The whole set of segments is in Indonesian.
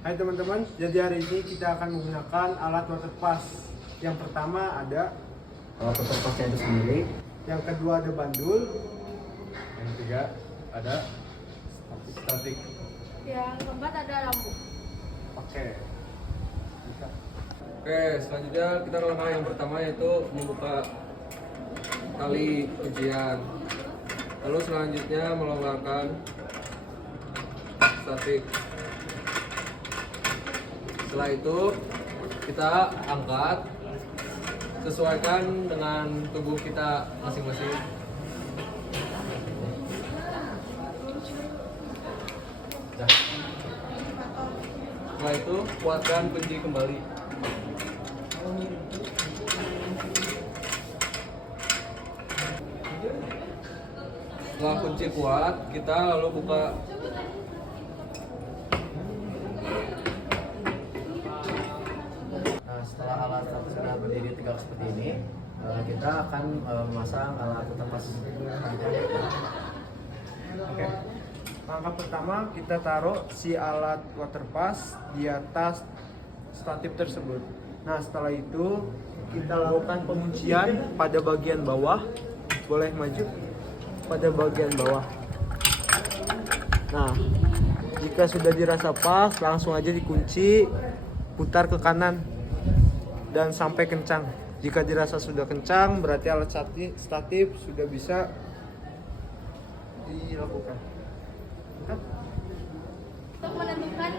Hai teman-teman, jadi hari ini kita akan menggunakan alat water pass. Yang pertama ada alat water passnya itu sendiri. Yang kedua ada bandul. Yang ketiga ada statik. Yang keempat ada lampu. Oke. Oke, selanjutnya kita langkah yang pertama yaitu membuka tali kuncian. Lalu selanjutnya melonggarkan statik. Setelah itu kita angkat, sesuaikan dengan tubuh kita masing-masing. Setelah itu kuatkan kunci kembali. Setelah kunci kuat, kita lalu buka. Nah, setelah alat sudah berdiri tegak seperti ini, kita akan memasang alat water pass. Oke. Langkah pertama kita taruh si alat water pass di atas statif tersebut. Nah, setelah itu kita lakukan penguncian pada bagian bawah. Boleh maju pada bagian bawah. Nah, jika sudah dirasa pas, langsung aja dikunci, putar ke kanan dan sampai kencang. Jika dirasa sudah kencang, berarti alat statif sudah bisa dilakukan. Untuk menentukan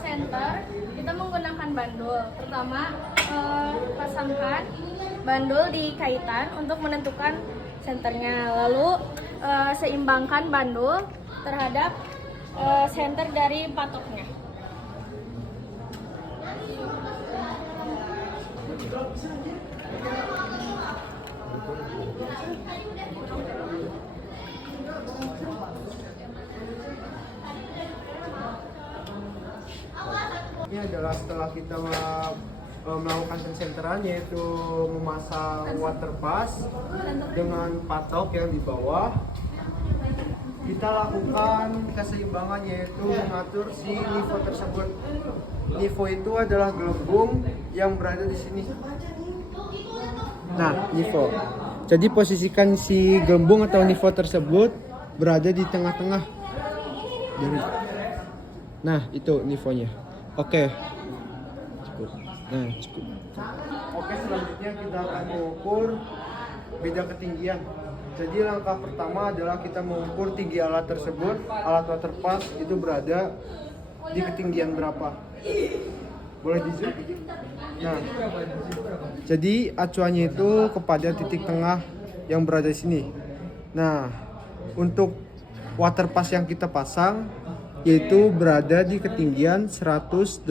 center, kita menggunakan bandul. Pertama, pasangkan bandul di kaitan untuk menentukan senternya. Lalu seimbangkan bandul terhadap center dari patoknya. Ini adalah setelah kita melakukan pensenteran, yaitu memasang water pass dengan patok yang di bawah. Kita lakukan keseimbangan, yaitu mengatur si nivo tersebut. Nivo itu adalah gelembung yang berada di sini. Nah, nivo. Jadi posisikan si gelembung atau nivo tersebut berada di tengah-tengah. Nah, itu nivonya. Oke. Cukup. Nah, cukup. Oke, selanjutnya kita akan mengukur beda ketinggian. Jadi langkah pertama adalah kita mengukur tinggi alat tersebut. Alat water pass itu berada di ketinggian berapa? Boleh di zoom? Nah, jadi acuannya itu kepada titik tengah yang berada di sini. Nah, untuk water pass yang kita pasang yaitu berada di ketinggian 182.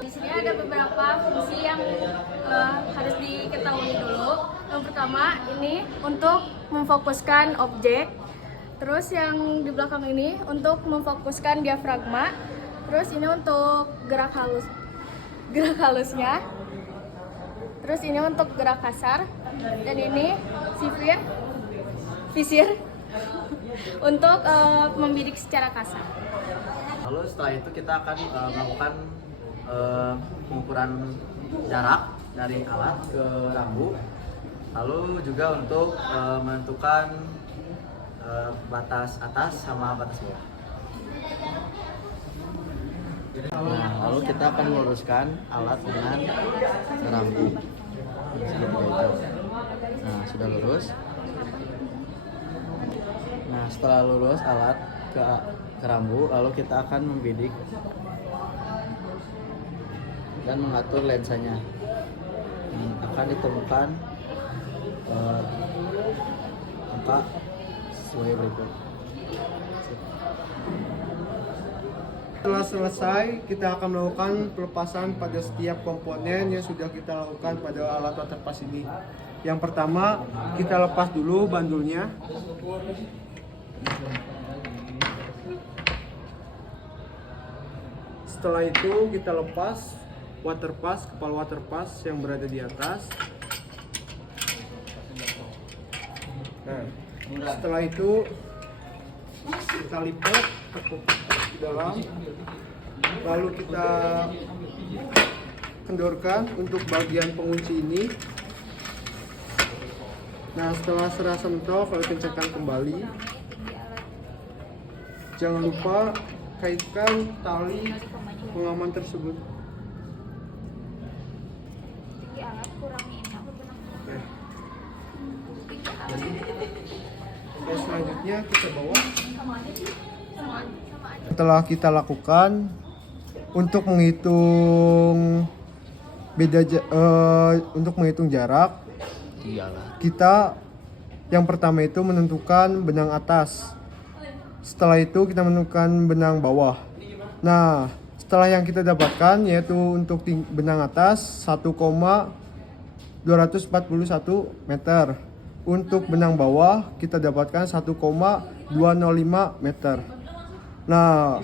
Di sini ada beberapa fungsi yang harus diketahui dulu. Yang pertama, ini untuk memfokuskan objek. Terus yang di belakang ini untuk memfokuskan diafragma. Terus ini untuk gerak halusnya. Terus ini untuk gerak kasar. Dan ini visir untuk membidik secara kasar. Lalu setelah itu kita akan melakukan pengukuran jarak dari alat ke rambu. Lalu juga untuk menentukan batas atas sama batas bawah. Nah, lalu kita akan meluruskan alat dengan rambu. Seperti itu. Nah, sudah lurus. Nah, setelah lurus alat ke rambu, lalu kita akan membidik dan mengatur lensanya. Akan ditemukan angka sesuai berikut. Setelah selesai, kita akan melakukan pelepasan pada setiap komponen yang sudah kita lakukan pada alat water pass ini. Yang pertama, kita lepas dulu bandulnya. Setelah itu kita lepas water pass, kepala water pass yang berada di atas. Nah, setelah itu kita lipat, tekuk ke dalam, lalu kita kendorkan untuk bagian pengunci ini. Nah, setelah serasa mentok, lalu kencangkan kembali. Jangan lupa kaitkan tali pengaman tersebut. Oke, selanjutnya kita bawa. Setelah kita lakukan untuk menghitung jarak, kita yang pertama itu menentukan benang atas. Setelah itu kita menentukan benang bawah. Nah, setelah yang kita dapatkan yaitu untuk benang atas 1,241 meter. Untuk benang bawah kita dapatkan 1,205 meter. Nah,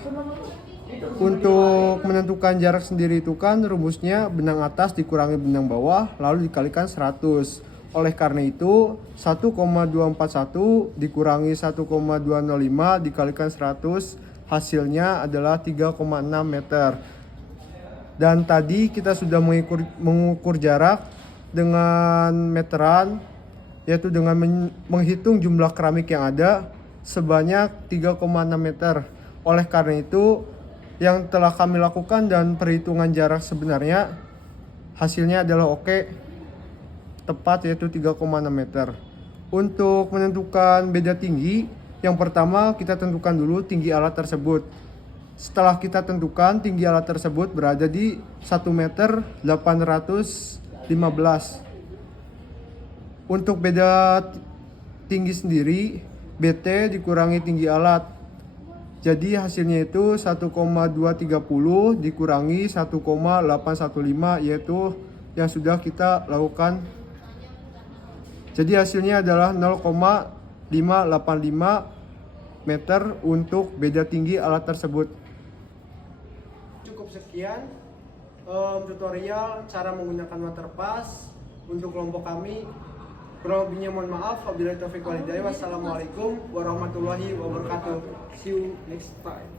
untuk menentukan jarak sendiri itu kan rumusnya benang atas dikurangi benang bawah lalu dikalikan 100. Oleh karena itu 1,241 dikurangi 1,205 dikalikan 100 hasilnya adalah 3,6 meter. Dan tadi kita sudah mengukur jarak dengan meteran, yaitu dengan menghitung jumlah keramik yang ada sebanyak 3,6 meter. Oleh karena itu yang telah kami lakukan dan perhitungan jarak sebenarnya hasilnya adalah oke, tepat yaitu 3,6 meter. Untuk menentukan beda tinggi, yang pertama kita tentukan dulu tinggi alat tersebut. Setelah kita tentukan tinggi alat tersebut berada di 1 meter 815. Untuk beda tinggi sendiri, BT dikurangi tinggi alat. Jadi hasilnya itu 1,230 dikurangi 1,815 yaitu yang sudah kita lakukan. Jadi hasilnya adalah 0,585 meter untuk beda tinggi alat tersebut. Cukup sekian tutorial cara menggunakan waterpass untuk kelompok kami. Kurang lebihnya mohon maaf. Wabillahi taufiq wal hidayah. Wassalamualaikum warahmatullahi wabarakatuh. See you next time.